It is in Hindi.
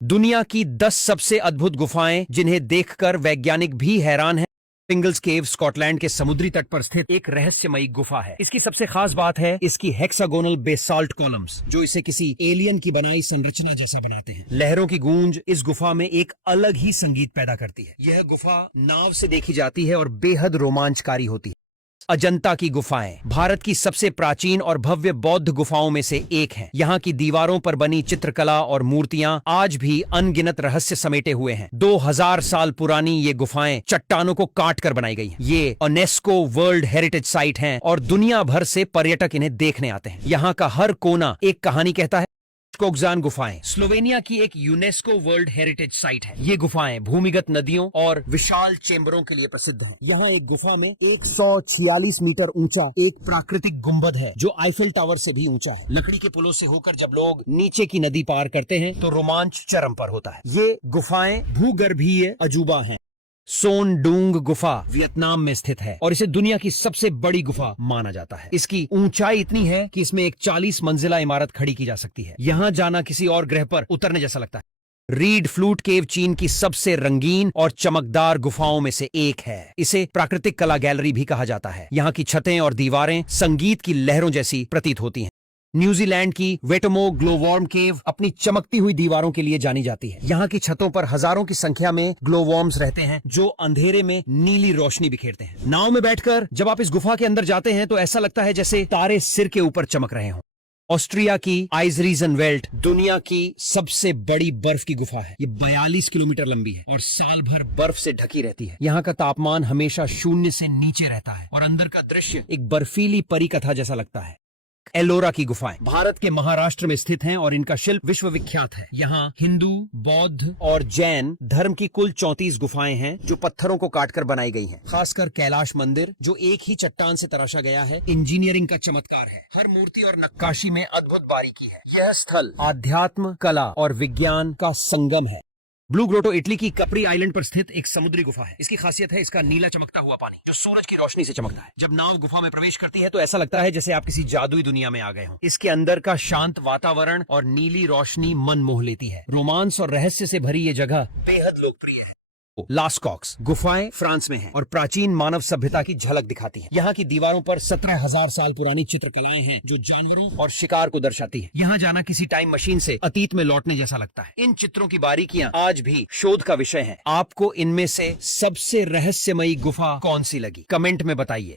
दुनिया की 10 सबसे अद्भुत गुफाएं जिन्हें देखकर वैज्ञानिक भी हैरान हैं। पिंगल्स केव स्कॉटलैंड के समुद्री तट पर स्थित एक रहस्यमयी गुफा है। इसकी सबसे खास बात है इसकी हेक्सागोनल बेसाल्ट कॉलम्स, जो इसे किसी एलियन की बनाई संरचना जैसा बनाते हैं। लहरों की गूंज इस गुफा में एक अलग ही संगीत पैदा करती है। यह गुफा नाव से देखी जाती है और बेहद रोमांचकारी होती है। अजंता की गुफाएं भारत की सबसे प्राचीन और भव्य बौद्ध गुफाओं में से एक हैं। यहाँ की दीवारों पर बनी चित्रकला और मूर्तियां आज भी अनगिनत रहस्य समेटे हुए हैं। 2000 साल पुरानी ये गुफाएं चट्टानों को काट कर बनाई गई हैं। ये यूनेस्को वर्ल्ड हेरिटेज साइट हैं और दुनिया भर से पर्यटक इन्हें देखने आते हैं। यहाँ का हर कोना एक कहानी कहता है। कोगजान गुफाएं स्लोवेनिया की एक यूनेस्को वर्ल्ड हेरिटेज साइट है। ये गुफाएं भूमिगत नदियों और विशाल चेंबरों के लिए प्रसिद्ध हैं। यहाँ एक गुफा में 146 मीटर ऊंचा एक प्राकृतिक गुंबद है जो आईफिल टावर से भी ऊंचा है। लकड़ी के पुलों से होकर जब लोग नीचे की नदी पार करते हैं तो रोमांच चरम पर होता है। ये गुफाएं भूगर्भीय अजूबा हैं। सोन डूंग गुफा वियतनाम में स्थित है और इसे दुनिया की सबसे बड़ी गुफा माना जाता है। इसकी ऊंचाई इतनी है कि इसमें एक 40 मंजिला इमारत खड़ी की जा सकती है। यहाँ जाना किसी और ग्रह पर उतरने जैसा लगता है। रीड फ्लूट केव चीन की सबसे रंगीन और चमकदार गुफाओं में से एक है। इसे प्राकृतिक कला गैलरी भी कहा जाता है। यहाँ की छतें और दीवारें संगीत की लहरों जैसी प्रतीत होती हैं। न्यूजीलैंड की वेटोमो ग्लोवॉर्म केव अपनी चमकती हुई दीवारों के लिए जानी जाती है। यहाँ की छतों पर हजारों की संख्या में ग्लोवॉर्म्स रहते हैं जो अंधेरे में नीली रोशनी बिखेरते हैं। नाव में बैठकर जब आप इस गुफा के अंदर जाते हैं तो ऐसा लगता है जैसे तारे सिर के ऊपर चमक रहे हों। ऑस्ट्रिया की आइजरीजनवेल्ट दुनिया की सबसे बड़ी बर्फ की गुफा है। ये 42 किलोमीटर लंबी है और साल भर बर्फ से ढकी रहती है। यहाँ का तापमान हमेशा शून्य से नीचे रहता है और अंदर का दृश्य एक बर्फीली परी कथा जैसा लगता है। एलोरा की गुफाएं भारत के महाराष्ट्र में स्थित हैं और इनका शिल्प विश्व विख्यात है। यहाँ हिंदू, बौद्ध और जैन धर्म की कुल 34 गुफाएं हैं जो पत्थरों को काटकर बनाई गई हैं। खासकर कैलाश मंदिर जो एक ही चट्टान से तराशा गया है, इंजीनियरिंग का चमत्कार है। हर मूर्ति और नक्काशी में अद्भुत बारीकी है। यह स्थल आध्यात्म, कला और विज्ञान का संगम है। ब्लू ग्रोटो इटली की कपरी आइलैंड पर स्थित एक समुद्री गुफा है। इसकी खासियत है इसका नीला चमकता हुआ पानी जो सूरज की रोशनी से चमकता है। जब नाव गुफा में प्रवेश करती है तो ऐसा लगता है जैसे आप किसी जादुई दुनिया में आ गए हों। इसके अंदर का शांत वातावरण और नीली रोशनी मन मोह लेती है। रोमांस और रहस्य से भरी ये जगह बेहद लोकप्रिय है। लास्कॉक्स गुफाएं फ्रांस में हैं और प्राचीन मानव सभ्यता की झलक दिखाती हैं। यहाँ की दीवारों पर 17,000 साल पुरानी चित्रकलाएं हैं जो जानवरों और शिकार को दर्शाती है। यहाँ जाना किसी टाइम मशीन से अतीत में लौटने जैसा लगता है। इन चित्रों की बारीकियां आज भी शोध का विषय हैं। आपको इनमें से सबसे रहस्यमयी गुफा कौन सी लगी? कमेंट में बताइए।